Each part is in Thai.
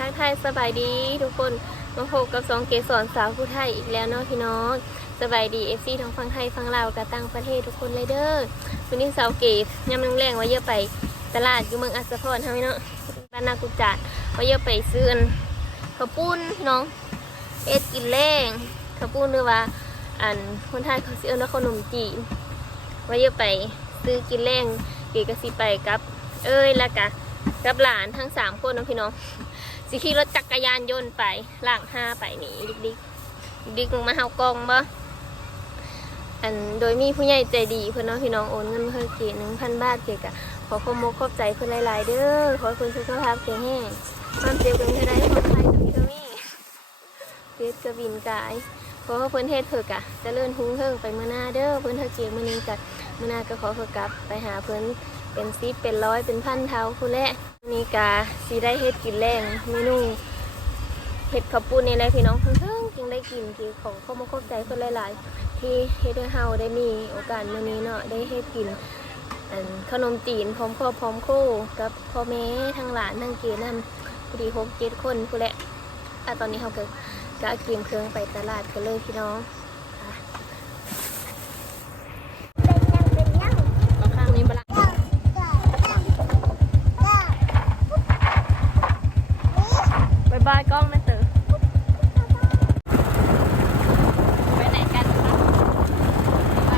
ทักทายสบายดีทุกคนมาพบกับสองเกสรสาวผู้ไทยอีกแล้วเนาะพี่น้องสบายดีเอฟซีทั้งฝั่งไทยฝั่งลาวกับต่างประเทศทุกคนเลยเด้อวันนี้สาวเกสยำแรงๆว่าเยอะไปตลาดอยู่เมืองอัสสะพรทำไมเนาะบ้านนากุจาดว่าเยอะไปซื้ออันข้าวปุ้นน้องเอ็ดกินแรงข้าวปุ้นหรือว่าอันคนไทยเขาซื้อแล้วขนมจีนว่าเยอะไปซื้อกินแรงเกศก็สิไปกับ เอ้ยล้วกะกับหลานทั้งสามคนนะพี่น้อง สิขี่รถจักรยานยนต์ไปล่างห้าไปหนีดิกดิกดิกลงมาเฮากองบ่อันโดยมีผู้ใหญ่ใจดีเพื่อนน้องพี่น้องโอนเงินมาให้เกหนึ่งพันบาทเกียกะขอขอมกขอบใจเพื่อนหลายๆเด้อขอให้เพื่อนสุขภาพแข็งแรงความเจ็บเป็นเท่าไรความไข้กับพี่มีเกดกระบินกายขอเพื่อนเทศเถอกะจะเลื่อนหุ้งเฮิงไปเมื่อหน้าเด้อเพื่อนเธอเกียมือนึงกัดเมื่อหน้าก็ขอเพื่อกลับไปหาเพื่อนเป็นซิปเป็นร้อยเป็นพันเท้าคุณแหละ นี่กาสีได้เฮ็ดกินแรงเมนูเห็ดขับปูนนี่แหละพี่น้องเพิ่งเพิ่งจึงได้กินที่ของข้ามาครบใจเพื่อนหลาย ๆ ที่เฮ็ดให้เฮาได้มีโอกาสมื้อนี้เนาะได้เฮ็ดกินขนมจีนพร้อมครอพร้อมคู่กับพ่อแม่ทั้งหลานทั้งเกณฑ์นั่นพอดีหกเจ็ดคนผู้แหละอะตอนนี้เฮาก็กะกียมเครื่องไปตลาดกันเลยพี่น้อง บายบายกล้องนะเต๋อ ไปไหนกันคะไป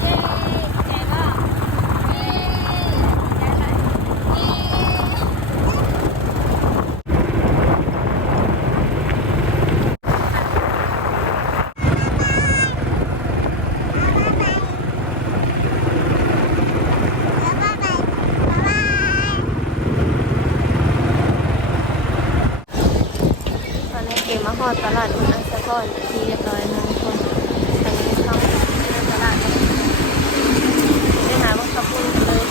เย้แกก็เย้แกอะไรเย้ต อดตลาดมันอัสสะพอนที่เรียบร้อยแล้วทุกคนตอนนี้เข้าตลาดไปหาว่าขับปุ่นกันเลย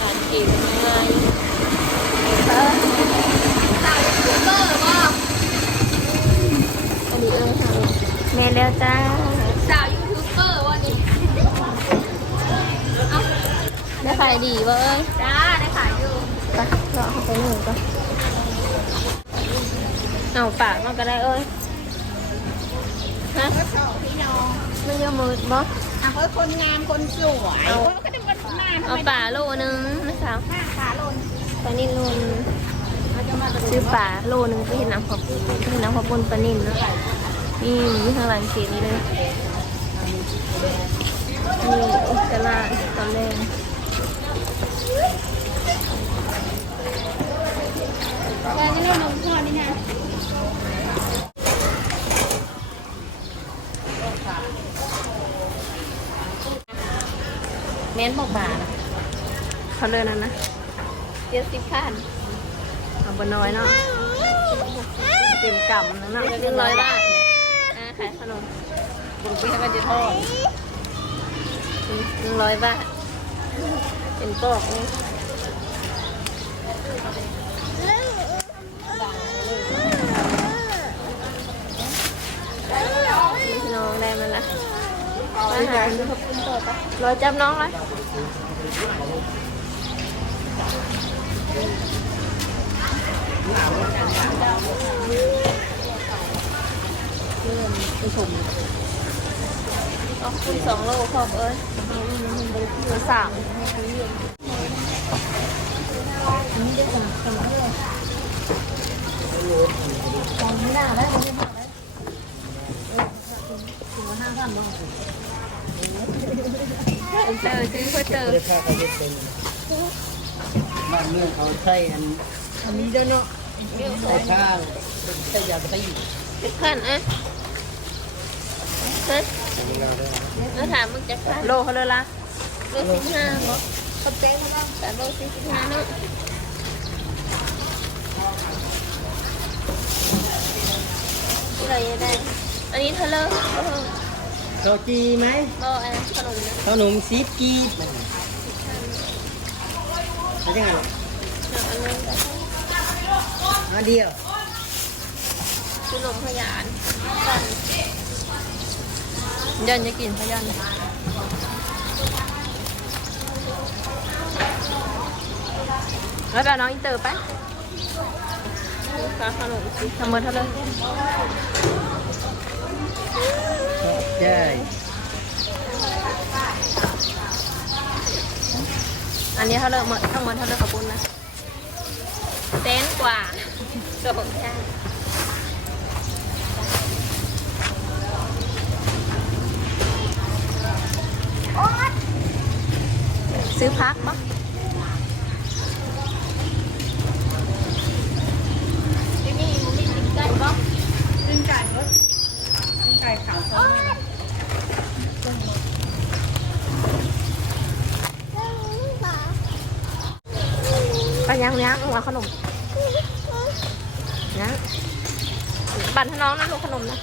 งานเกมง่ายเอออันนี้เอ้ยค่ะแม่แล้วจ้า สาวยูทูบเบอร์วันนี้ ได้ขายดีเว้ย จ้าได้ขายอยู่ ไปรอเขาไปหนึ่งก่อน เอาปากมันก็ได้เอ้ยฮะก็สองพี่น้องไม่ยอมมือบ่อะเพื่อคนงามคนสวยเอาก็จะเป็นหน้าทำเอาไมป่าโลนึงนะสาวหน้าขาลนปลานิ่มโลนึงเราจะมาดูซื้อป่าโลนึงไปเห็นน้ำขอบไปเห็นน้ำขอบปนปลานิ่มเนอะนี่อยู่ข้างหลังเขียนนี้เลยนี่ตลาดตอนแรกแกก็เริ่มลงทอดนี่นะ เม้นบอกป่านะเขาเลยนั่นนะเจ็ดสิบพันเอาบนน้อยเนาะเต็มกำนั่นน่ะหนึ่งร้อยบาทอ่าขายขนมบุญพี่ให้มันจะทอดหนึ่งร้อยบาทเป็นปอกนี่พี่น้องได้มาละ มาหาดูขอบคุณต่อปะรอจับน้องเลยขอบคุณสองโลขอบเอ้ยเหลือสามเจอ ซื้อเพื่อเจอได้พาเขาเฮ็ดเป็นบ้านเมืองเขาใช้อันอันนี้เด้อเนาะใช้ข้างใช้ยาตีสิบพันอะฮะแล้วถามมึงจะพันโลเขาเลยละโลสิบห้าบ่ขอบใจเขาบ้างแต่โลสิบห้าเนาะที่เราได้ อันนี้เธอเลิกบ่ โรจีไหมบ่อันนั้นขนมนะขนมซีดกีบเอาจังไงเอาอันนั้นก็มาเดียวขนมพยานก่อนยันจะกินพยานแล้วแบบน้องอินเตอร์ไปค่าขนมสิทำเมื่อเท่าไหร่ ใช่อันนี้เท่าไหร่หมดทั้งหมดเท่าไหร่ขอบคุณนะเต้นกว่าสองจ้าซื้อพักปะที่นี่มันมีกินไก่ปะกินไก่รสกินไก่ขาวทอด ไปยังยังหัวขนมยังบัตรให้น้องนะลูกขนมนะ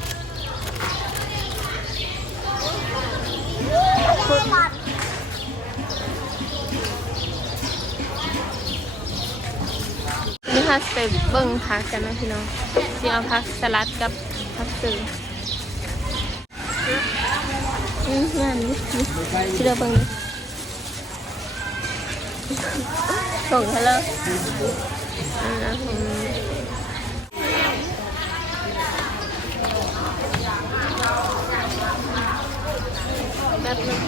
นี่ค่ะไปเบิ้งพักกันนะพี่น้องสิเอาพักสลัดกับพักซื้ออืมงานนี้นี่ที่เราเบิ้งนี่ ส่งให้เลยอ่มแบบนึง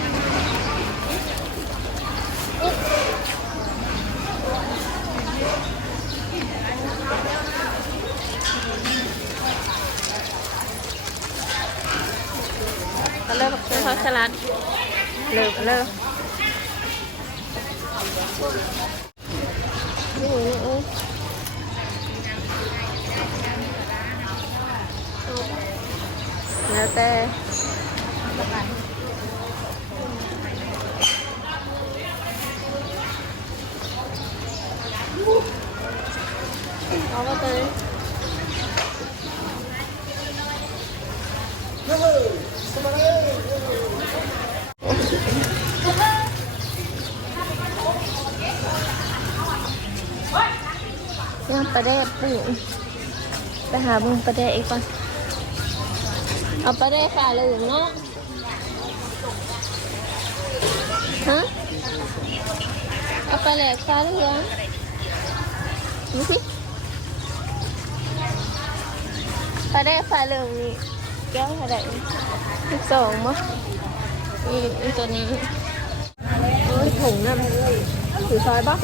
เริ่มเป็นพักสลัดเลิกเลิกนี่นี่เอ้ยแล้วแต่ เอาไปย่างปลาแดกปุ่งไปหาบุงปลาแดกอีกก่อนเอาปลาแดกขาเหลือเนาะฮะเอาปลาแดกขาเหลืองนี่สิ ปลาแดกขาเหลืองนี่แก้วเท่าไหร่สิบสองมั้งนี่อีตัวนี้ถุงน่ะถือซอยปะ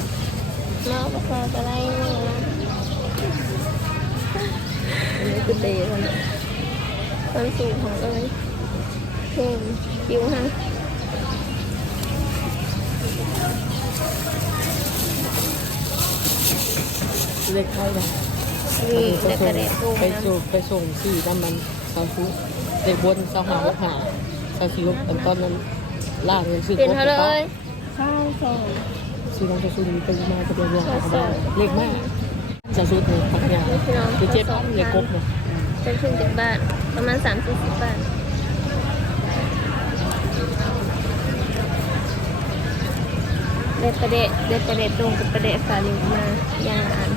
เนาะราคาจะได้นี่นะอันนี้คือเตะมันความสูงของเอ้ยเพิ่มคิวฮะเล็กไทยนะ นี่แต่กระเดะปูไปนะส่งไปส่งสี่น้ำมันซาซุเด็กบนเสาหาหกหาซาซิลุกตอนตอนนั้นล่างเงินซื้อเป็นเท่าเลยข้าวสองซื้อน้ำซาซุนี่ไปมาจะเป็นอย่างไรเล็กมากซาซุเนี่ยพักยาคือเจ็ดพันเล็กกบเนี่ยเป็นครึ่งจากบ้าน ประมาณสามสี่สิบบาทเด็ดประเดะเด็ดประเดะตรงกับประเดะฝาลิงมาอย่างละอัน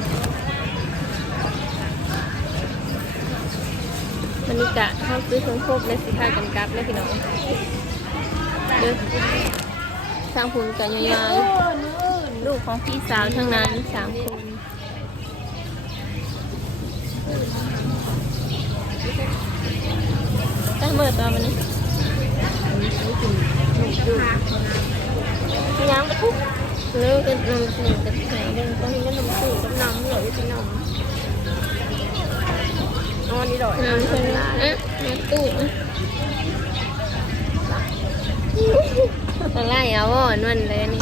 มันนี่กะเข้าซื้อเครื่องครบและสิค่ากันกับเลยพี่น้องเด้อทางคุณกันยาวๆลูกของพี่สาวทั้งนั้นสามคนได้งเมื่อตอนวันนี้ย้ำกระทุกเลิกกันนำหนึ่งกันไหนกันตอนนี้ก็นำสูตรน้ำเหลืออยู่ที่น้ำ อ๋อนี่ดอกน้ำเพิ่นละเอ๊ะน้ำตู้อะไรเอาอ่อนมันเลยนี่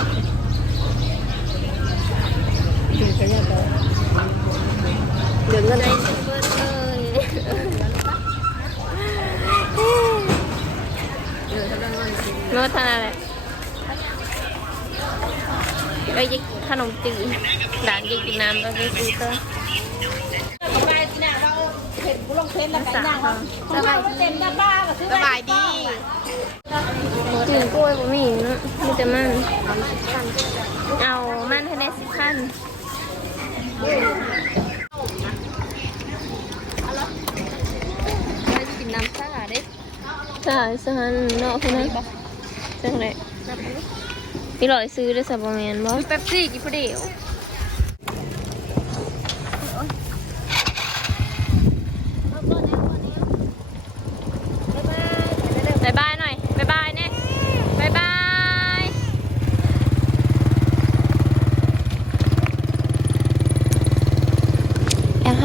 ถึงจะยังไงเหลือเงินได้เบิดเลยโน้ตทานอะไรไปยิกขนมจีนด่านยิกกินน้ำแล้วไปซื้อตัวไปที่น่ะเราเห็นผู้ ลงเทนแล้วกันนั่งสบายดีเต็มด้านบ้านก็ซื้อสบายดีถึงกล้วยบ่มีเนาะมีแต่มัน เอามันให้ได้สิบขั้นเราจะกินน้ำซ่าเด้ซ่าซ่าเนาะพี่นะจังเลยพี่ลอยซื้อได้สับปะแมนบ่เป๊ปซี่กี่พอดี เร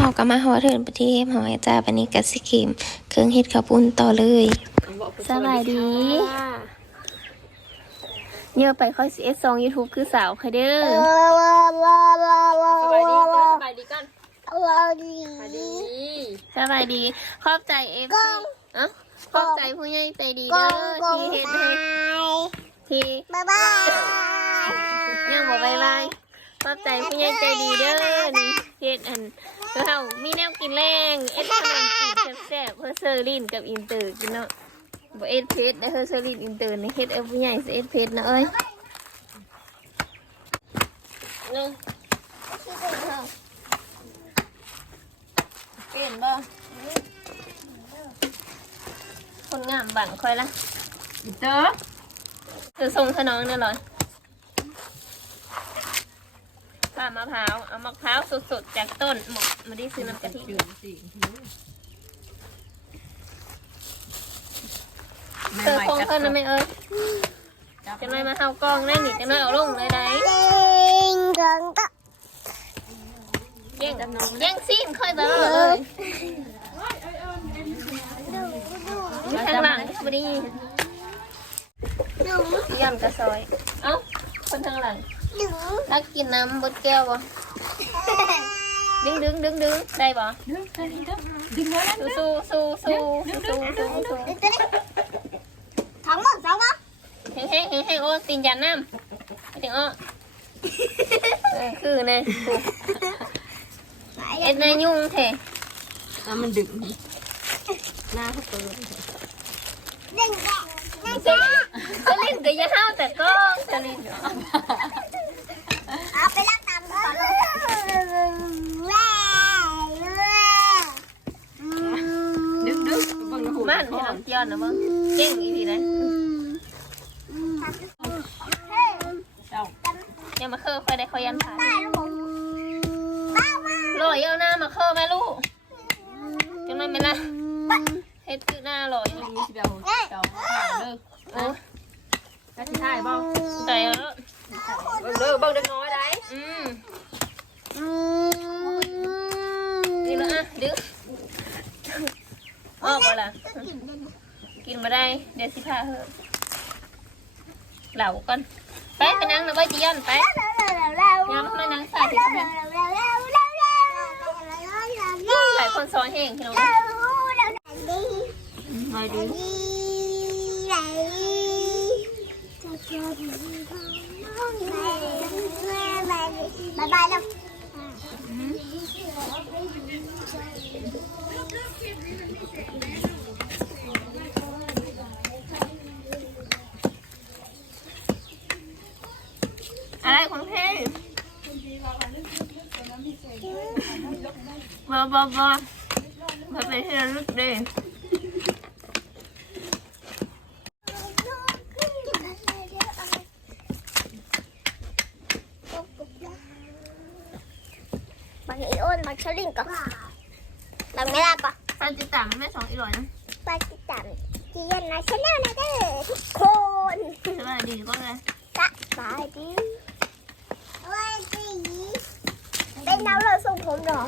าก็มาหอเถินประเทศหอยจ้าวันนี้กัสิกิมเครื่องเฮ็ดข้าวปุ้นต่อเลยสบายดีเนี่ยไปค่อยซีเอสซองยูทูบคือสาวค่ะเด้อสบายดีก็สบายดีกันสบายดีสบายดี ขอบใจเอฟซีเอ้าขอบใจผู้ใหญ่ใจดีเด้อที่เฮ็ดให้ที่บ๊ายบายยังบอกบายบายขอบใจผู้ใหญ่ใจดีเด้อนี่เฮ็ดอัน เรามีแนวกินแรงเอ็ดขนมจีบแซ่บๆเพื่อเซอร์ลินกับอินเตอร์กินเนาะบ่เอ็ดเพชรนะเพื่อเซอร์ลินอินเตอร์นี่เฮ็ดเอาผู้ใหญ่สิเอ็ดเพชรนะเอ้ยนึงเปลี่ยนบ่คนงามบังคอยละเจอคือทรงขนองเนี่ยเหรอ ผ่ามะพร้าว เอามะพร้าวสดๆจากต้นหมดมาได้ซื้อน้ำกะทิจืดสิเจอคงเท่านั้นไหมเอ้ยจะน้อยมาเฮากองได้หนิจะน้อยเอาลงเลยได้เล่นกันก็แย่งกับน้องแย่งซีนค่อยตลอดเลยข้างหลังไม่ได้ยินหนูย่อนกระซอย เอ้า คนข้างหลัง รักกินน้ำบดแก้วบ่ดึงดึงดึงดึงได้บ่ดึงดึงดึงดึงแล้วสู้สู้สู้สู้สู้สู้สู้เดี๋ยวจะได้ทั้งหมดสองมั้งเฮ้ยเฮ้ยเฮ้ยเฮ้ยโอ้ตีนยันน้ำไม่ถึงอ้อเออคือไงเอ็ดนายยุ่งเถอะอะมันดึงหน้าเขาเปิดเล่นแกะเล่นสลินสลินก็อยังห้าวแต่ก็สลินเอาไปรักตามก่อนแม่แม่ ดึงดึงเบิ่งหู มันให้น้ำเจียวนะ เก่งอีทีเลยเจ้าอย่ามาเคอคอยได้คอยยันผ่านลอยเอาหน้ามาเคอแม่ลูกจังนั้นไหมล่ะเฮ็ดตื้อหน้าลอยมีสิเดียวเจ้าเลิกโอ้แล้วสิถ่ายบ่ใจแล้วเบิ่งเด้อเบิ่งเด็กน้อยได้อืมนี่ละอะดึงออกไปละ กินมาได้ เดี๋ยวสิพาเถอะเหล่าก่อนไปไปนั่งนะไว้จียอนไปงามทำไมนั่งสาธิตทำไมหลายคนซ้อนเฮงพี่น้องหน่อยดีบายบายแล้วอะไรของเท่ บอบอบอมาเป็นที่ระลึกเด้บางอีอ้นบางชลิงก็บางไม่ลาก็ตอนติดตามแม่สองอีหลอยนะบางติดตามจีนนะชแนลนะเด้อทุกคนสวัสดีก็เลยสบายดีสวัสดีเป็ นน้ำเราส่งผมหรอ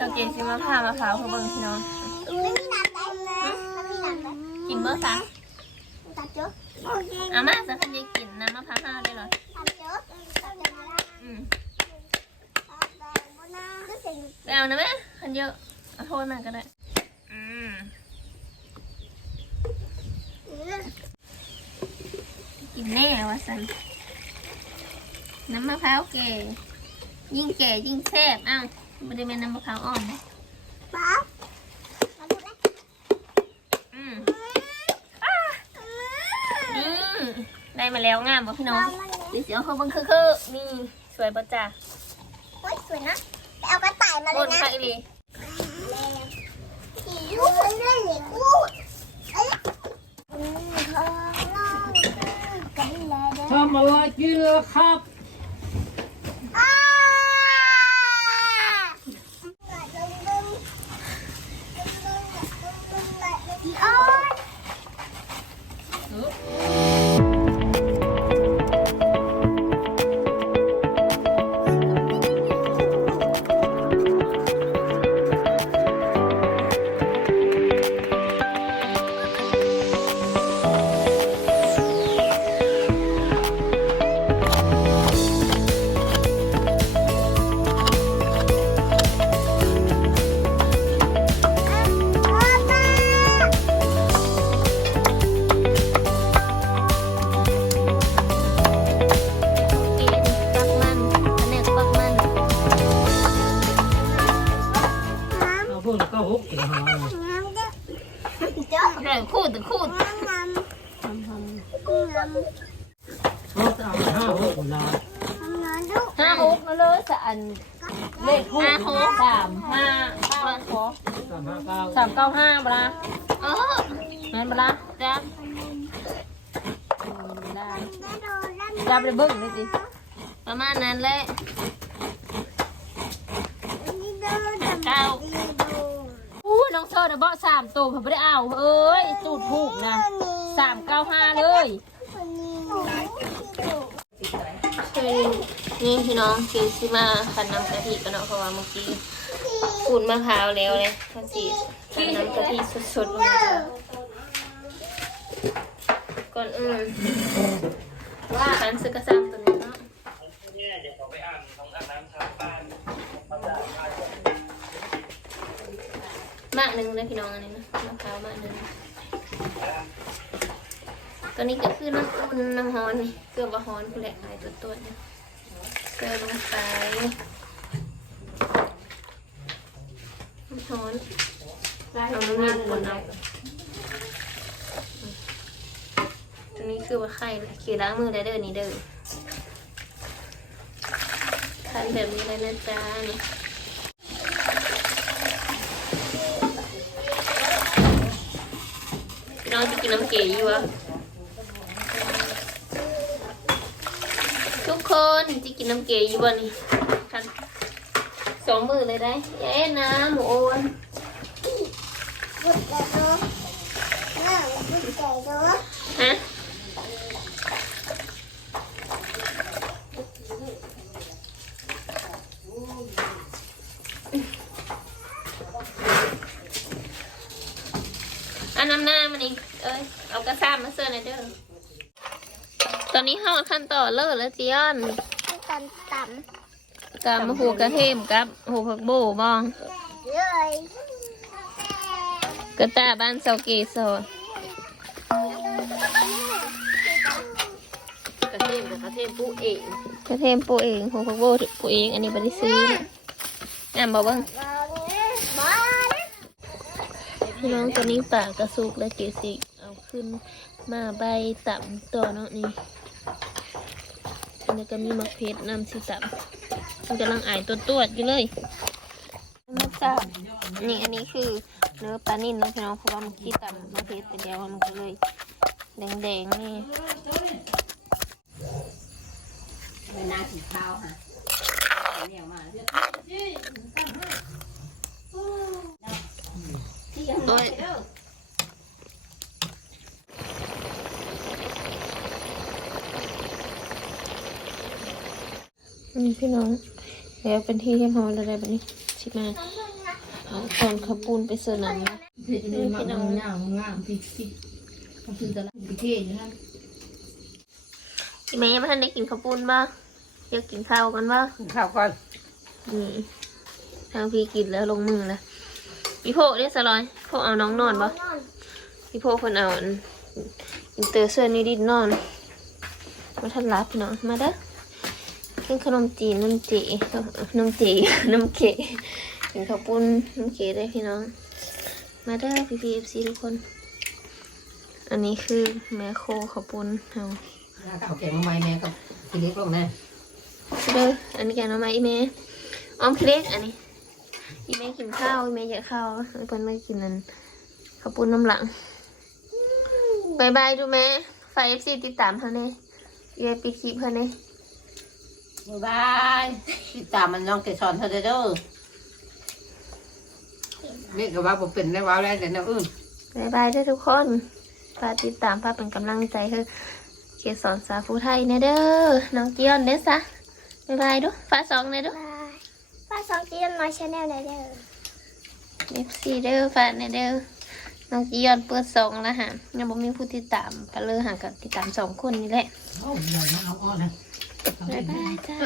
สังเกตสิมาผ่ามะพร้าวเขาเบิ่งพี่น้องไม่มีน้ำได้ไม่มีน้ำได้กินเบอร์สามตัดเยอะโอเคอามาจะคันยังกินน้ำมะพร้าวห้าได้เลยตัดเยอะตัดเยอะนะอืมตัดแบบว่าก็สิ่งไปเอานะแม่คันเยอะเอาโทษมาก็ได้อืมกินแน่วะสัน น้ำมะพร้าวแก่ ยิ่งแก่ยิ่งแซ่บอ้าวไม่ได้เป็นน้ำมะพร้าวอ่อนนะป๊ามาดูนะอืมอืมได้มาแล้วงามบ่พี่น้องดิเสียวเขาเบังคือคือๆนี่สวยปะจ้าโอ้ยสวยนะไปเอากระต่ายมาเลโอ้ยนนะค่ะอีหลีลูกเล่นเลยกูเอ้ยกันเลยทำอะไรกินล่ะครับ เลยสะอันเลขห้าหกสามห้าเก้าขอสามห้าเก้าสามเก้าห้าบละเออนั่นบละจ้าจ้าไปเบิ้งเลยสิประมาณนั้นแหละเก้าอู้น้องโซ่นะเบาะสามตัวผมไม่ได้เอาเอ้ยสูตรถูกนะสามเก้าห้าเลย นี่พี่น้องกินซิมาคันน้ำกะทิกันเนาะเพราะว่าเมื่อกี้ขูดมะพร้าวแล้วเลยข้าวสีคันน้ำกะทิสดๆเลยจ้ะก่อนอื่นว่าคันซื้อกระซับตัวนี้เนาะมากหนึ่งเลยพี่น้องอันนี้นะมะพร้าวมากหนึ่งตัวนี้ก็คือน้ำอุ่นน้ำฮ้อนนี่เกือบะฮ้อนผู้แหละหายตัวตัวเนี่ย เกลือลงไปน้ำฮ้อนเอาน้ำมันคนเอาตัวนี้คือว่าไข่เลยขี่ล้างมือได้เด้อนี่เด้อทานแบบนี้เลยนะจ๊ะนี่พี่น้องจะกินน้ำเก๋อยู่วะทุก คนจะกินน้ำเก๋อยู่วะนี่ทันสองมือเลยได้เย้นะหมูโอน บุดแล้วดูน่าบุดใจดู ฮะอันน้ำหน้ามันอีกเอ้ยเอากระซ้ำมาเสิร์ฟหน่อยเด้อตอ นนี้เข้าขั้นต่อเลิศแล้วจียอนให้กันต่กับหูกระเทียมกับหูผักโบบ้องำเลยกระตาบ้านเซาเกโซนกระเทียมกับกระเทียมปุ๊เองกระเทียมปูเองหูผักโบปูเอง อันนี้บริซื้อนะอ่านบอกว่าบ้านพี่น้องตัวนี้ปากกระสุกและเกสิเอาขึ้นมาใบต่ำตัวเนาะนี่ อันนี้ก็มีมะเพชรนำสิต่ำมันกำลังอายตัวตวดอยู่เลยมาจับนี่อันนี้คือเนื้อปลานิ่นเนาะพี่น้องเพราะว่ามันขี้ต่ำมะเพชรไปเดียวมันก็เลยแดงๆนี่เป็นนาสีขาวค่ะเหนียวมาโอ้ย นี่พี่น้องเดี๋ยวเป็นที่เรียบร้อยแล้วได้แบบนี้ชิมาเอาตอนขาวปูนไปเสิร์ฟหนังนะพี่น้องงามงามงามพี่พี่เขาคือตลาดพิเทศนะพี่แม่ยังไม่ทันได้กินข้าวปุ้นบ้างอยากกินข้าวกันบ้างข้าวก่อนนี่ทางพี่กินแล้วลงมือแล้วพี่โพเนี่ยสลอยโพเอาน้องนอนบ่พี่โพคนเอาอันอินเตอร์เสื้อนี่ดินนอนมาทันรับพี่น้องมาเด้อ กินขนมจีนน้ำจีน้ำจีน้ำเกะกินข้าวปุ้นน้ำเกะได้พี่น้อง มาเด้อพี่พีเอฟซีทุกคน อันนี้คือแม่โคข้าวปุ้นเอาข้าวแกงไม้แม่กับพี่เล็กลงแน่เด้ออันนี้แกงหน้ำไม้อีเมออมเล็กอันนี้อีเมกินข้าวอีเมเยอะข้าวเพิ่นไม่กินนั่นข้าวปุ้นน้ำหลังบายบายดูแม่ไฟเอฟซีติดตามเท่านี้อีเมปิดคลิปเท่านี้ บ๊ายบายติดตามมันน้องเกสรเธอเด้อนี่ก็ว่าผมเป็นได้ว้าวแล้วแต่น้ำอื่นบายบายเด้อทุกคนฝากติดตามฝากเป็นกำลังใจคือเกสรสาฟูไทยเนเด้อ น้องเกียนเด้อซะบายบายดูฝากสองเนเด้อบ้านป้าสองจีนมาชาแนลไหนเด้อ เอฟซีเด้อฝากเนเด้อ น้องเกียนเปิดสองแล้วฮะยังบ่มีผู้ติดตามก็เลยหากับติดตามสองคนนี่แหละโอ้ยเอาอ่อนนะบายบา ยจ้า